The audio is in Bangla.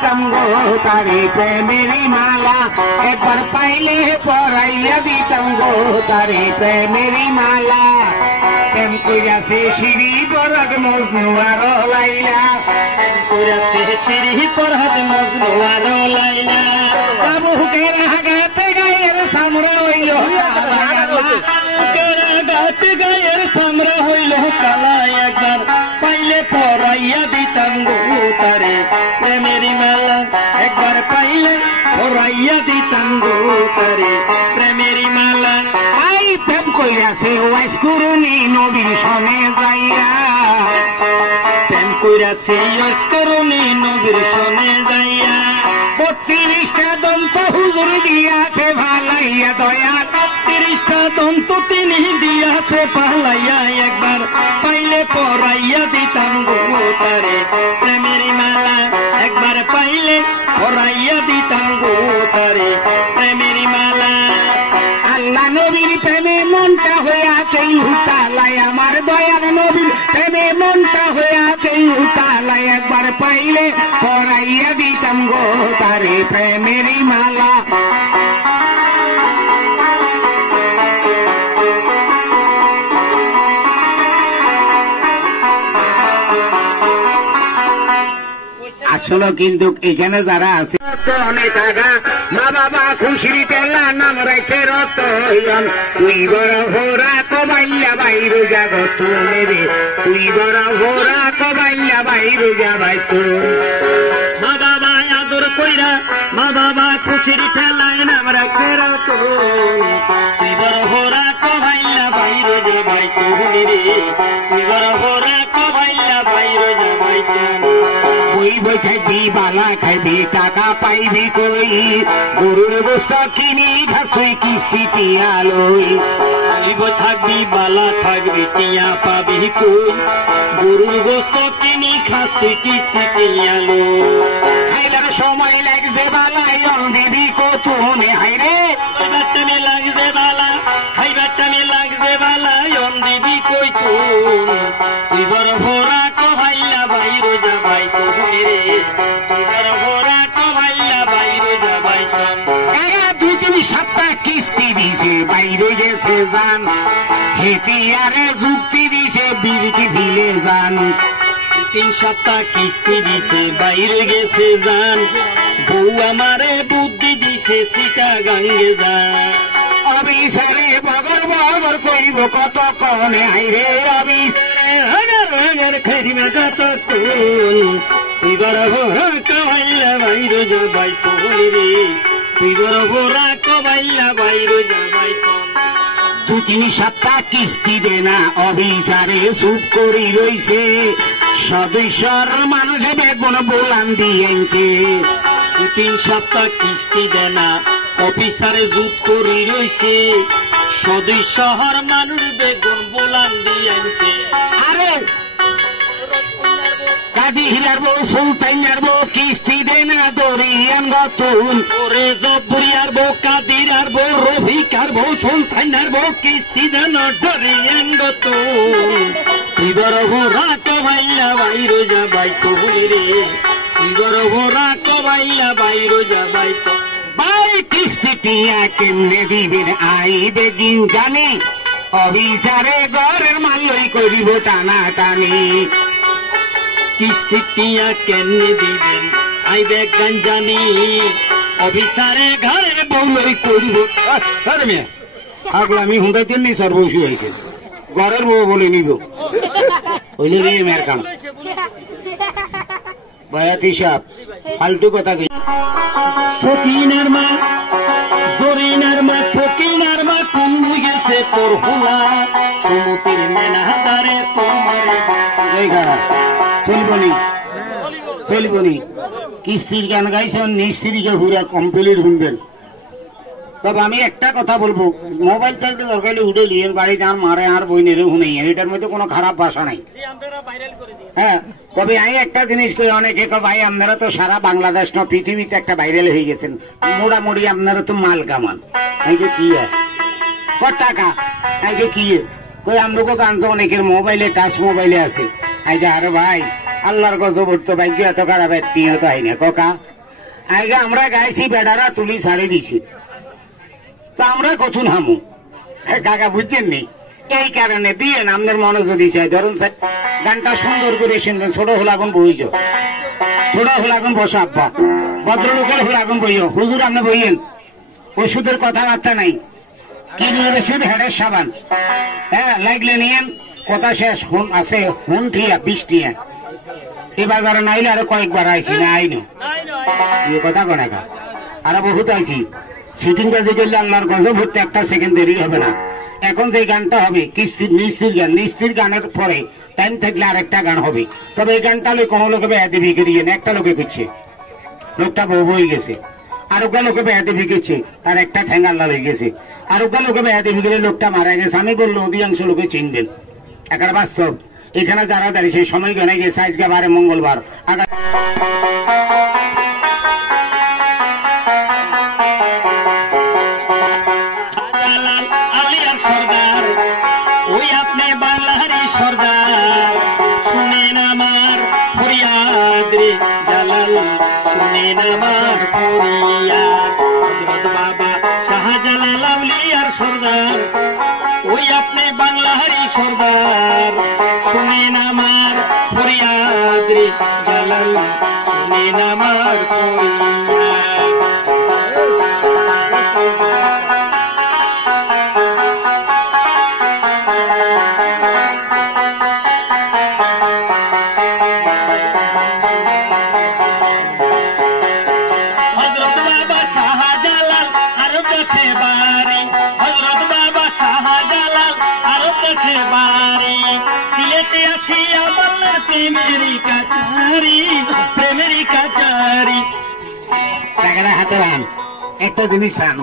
দিতাম গো তারে প্রেমেরই মালা, একবার পাইলে পরাইয়া দিতাম গো তারে প্রেমেরই মালা। প্রেম কইরাছে সিঁড়ি পরাগ মজনু আর লাইলা, প্রেম কইরাছে সিঁড়ি পরাগ মজনু আর লাইলা। বাবুকে রাগাতে গায়ের সামরা হইল গাতে গায়ের সামরা হইল কালা, একবার পাইলে পরাইয়া দিতাম গো তারে প্রেমেরই মালা, একবার পাইলে পরাইয়া দিতাম গো তারে প্রেমেরই মালা। আই প্রেম কইরাছে ওয়াইস করুনি নবীর সনে যাইয়া, প্রেম কইরাছে ওয়াইস করুনি নবীর সনে যাইয়া। 32টা দন্ত হুজুর দিয়াছে ভালাইয়া দয়াল, 32টা দন্ত তিনি দিয়াছে পালাইয়া, একবার পাইলে পরাইয়া দিতাম গো তারে প্রেমেরই মালা, একবার পাইলে পরাইয়া দিতাম গো তারে প্রেমেরই মালা। আল্লাহ নবীর প্রেমে মনটা হয়ে আছে হুতালাই, আমার দয়ার নবীর প্রেমে মনটা হয়ে আছে হুতালাই, একবার পাইলে পরাইয়া দিতাম গো তারে প্রেমেরই মালা। আসলে কিন্তু এখানে যারা আছে অনেক আগা মা বাবা খুশির তেলা নাম রাইছে রতন, তুই বড় ভোরা কবাইয়া বাইরে যাব তুমি রে, তুই বড় ভোরা কবাইয়া বাইরে যাবাই তো। মা বাবা আদর কইরা মা বাবা খুশির ঠেলায় নাম রাখছে রতন, তুই বড় ভোরা কবাইয়া বাইরে যাবাই তুমি রে, তুই বড় ভোরা কবাইয়া বাইরে যাবাই তুমি। বই বই খাইবি বালা খাইবি টাকা পাইবি কই, গরুর বস্তা কিনি ঘাস তুই কিস্তি আলোই। বই থাকবি বালা থাকবি টিয়া পাবি কই, গরুর গোস্ত কিনি খাস তুই কিস্তি আলো। খাইলার সময় লাগছে বালা ইয়ন দিবি কতুনে হাইরে, খাইবার টাইমে লাগছে বালা, খাইবার টাইমে লাগছে বালা ইয়ন দিবি কই তুই বড় ভোরা কভাইলা বাইরে যাবাই তুমি রে, তুই বড় ভোরা কভাইলা বাইরে যাবাই কাকা 2-3 সপ্তাহ কিস্তি দিছে বাইরে গেছে যান, হেতিয়ারে যুক্তি দিছে বিরকি ভিলে যান। 3 সপ্তাহ কিস্তি দিছে বাইরে গেছে যান, বউ আমারে বুদ্ধি দিছে সিটা গাঙ্গে যান। অবিচারে বগর বগর কইব কত কনে হাইরে, অবিচারে হাজার হাজার খাইবে কত তুই বড় ভোরা কবাইলা বাইরে যাবাই তুমি রে, তুই বড় ভোরা কবাইলা বাইরে যাবাই তুমি। 2-3 সপ্তাহ কিস্তি দে না অবিচারে চুপ করি রইছে, সদস্যর মানুষে বেগুন বোলান দিয়েছে। 2-3 সপ্তাহ কিস্তি দেয় না অফিসারে জুত করি রইছে, সদস্যহর মানুষ বেগুন বোলান দিয়েছে। আরে কাদি হিলার বউ সুলতাইনার বউ কিস্তি দে না দরিয়ান গতুন, ওরে জব্বরিয়ার বউ কাদিরার বউ রফিকার বউ সুলতাইনার বউ কিস্তি দেন ডরিয়ান গতুন, তুই বড় ভোরা কবাইলা বাইরে যাবাই তুমি রে, তুই বড় ভোরা কবাইলা বাইরে যাবাই তো। ভাই কিস্তি টিয়া কেমনে দিবেন আইবে দিন জানি, অবিচারে ঘরের মাল্যই করিব টানা টানি। কিস্তি টিয়া কেমনে দিবেন আইবে গান জানি, অফিসারে ঘরে বউলই করিব। আরে মেয়ে আগলা আমি হুঁদাইতে নি সর বসে হয়েছে ঘরের বউ বলে নিব হইলে দিয়ে মেয়ের কাম বায়াতি সাপ ফালতু কথা কই। সকিনার মা জরিনার মা সকিনার মা কোন গেছে তোর হুলা, সমুতির মেনাদারে তোমার চলবনি চলবনি। কিস্তির গান গাইছেন নিশ্চিরিকে ঘুরা কমপ্লিট শুনবেন। তবে আমি একটা কথা বলবো, মোবাইল থাকলে দরকার উঠে নিয়েন বাড়িতে আর মারে আর বই নেড়ে শুনেই, এটার মধ্যে কোনো খারাপ ভাষা নাই। হ্যাঁ তবে আমি একটা জিনিস কই, অনেকে ভাই আপনারা তো সারা বাংলাদেশ না পৃথিবীতে একটা ভাইরাল হয়ে গেছেন, মোটামুটি আপনারা তো মাল কামান কি টাকা কি কই, আমরা গান অনেকের মোবাইলে টাচ মোবাইলে আছে। আরে ভাই আল্লাহর গজব তো ভাগ্য এত খারাপ এত্তিও তো হয় না ককা। আগে আমরা গাইছি বেড়ারা তুলি ছাড়ি দিছি, তো আমরা কথুন হামু কাকা বুঝছেন নি? এই কারণে দিয়ে আপনার মনোযোগ দিছে। ধরুন স্যার গানটা সুন্দর করে শুনবেন। ছোট হলাগুন বইছ, ছোট হলাগুন বসা আব্বা, ভদ্রলোকের হলাগুন বইও। হুজুর আপনি বইয়েন, ওষুধের কথাবার্তা নাই। কি নিয়ে ওষুধ? হেডের সাবান। হ্যাঁ লাগলে নিয়েন, কথা শেষ। হুন আছে হুন ঠিয়া 20 টিয়া। এবার বারে নাইলে আরো কয়েকবার আইছি না আইনো কথা কনাকা আরো বহুত আইছি। সিটিং বাজে গেলে আল্লাহর গজব হতে একটা সেকেন্ড দেরি হবে না। এখন যে গানটা হবে কিস্তির নিস্তির গান, নিস্তির গানের পরে টাইম থাকলে আরেকটা গান হবে। তবে এই গানটা কোনো লোকে বেহাতে বিক্রিয়ে না, একটা লোকে করছে, লোকটা বউ বই গেছে। আরোগ্যা লোকে বেহাতে বিকেছে, তার একটা ঠ্যাং আল্লাহ হয়ে গেছে। আরোগ্যা লোকে বেহাতে বিকেলে লোকটা মারা গেছে। আমি বললো অধিকাংশ লোকে চিনবেন, একার বাস্তব। এখানে যারা দাঁড়িয়ে সেই সময় গনে গেছে আজকে বারে মঙ্গলবার। সর্দার ওই আপনি বাংলারই সর্দার, শুনেন আমার ফরিয়াদ রে জালাল, শুনেন আমার ফরিয়াদ। হযরত বাবা শাহজালাল আউলিয়ার সর্দার, ওই আপনি বাংলারই সর্দার, শুনেন আমার ফরিয়াদ রে জালাল, শুনেন আমার ফরিয়াদ। হযরত বাবা শাহজালাল আরব দেশে বাড়ি, হযরত বাবা শাহজালাল আরব দেশে বাড়ি, সিলেটে আসিয়া বললেন প্রেমেরই কাচারি, প্রেমেরই কাচারি। টাকাটা হাতে রান, একটা জিনিস চান।